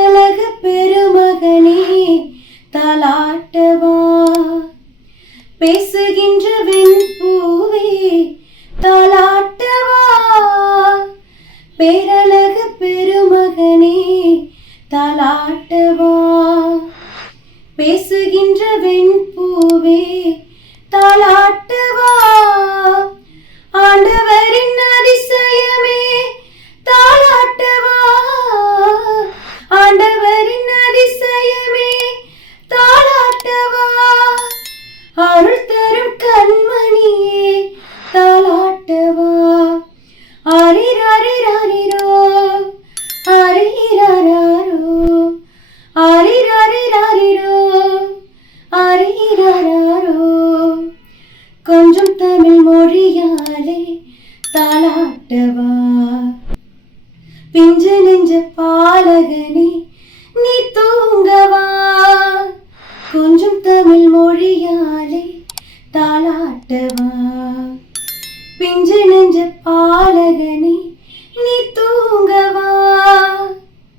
பேரழகு பெருமகனே தாலாட்டவா, பேசுகின்ற வெண்பூவே தாலாட்டவா, பேரழகு பெருமகனே தாலாட்டவா, பேசுகின்ற வெண்பூவே தாலாட்டவா, ஆண்டவரின் அதிசயமே தாலாட்டவா, ஆண்டவரின் அதிசயமே தாலாட்டவா, அருள் தரும் கண்மணியே தாலாட்டவா, ஆரிராரிராரிரோ ஆரிராராரோ ஆரிராரிராரிரோ ஆரிராராரோ, கொஞ்சம் தமிழ் மொழியாலே தாலாட்டவா, பிஞ்சு நெஞ்ச பாலகனே நீ தூங்கவா,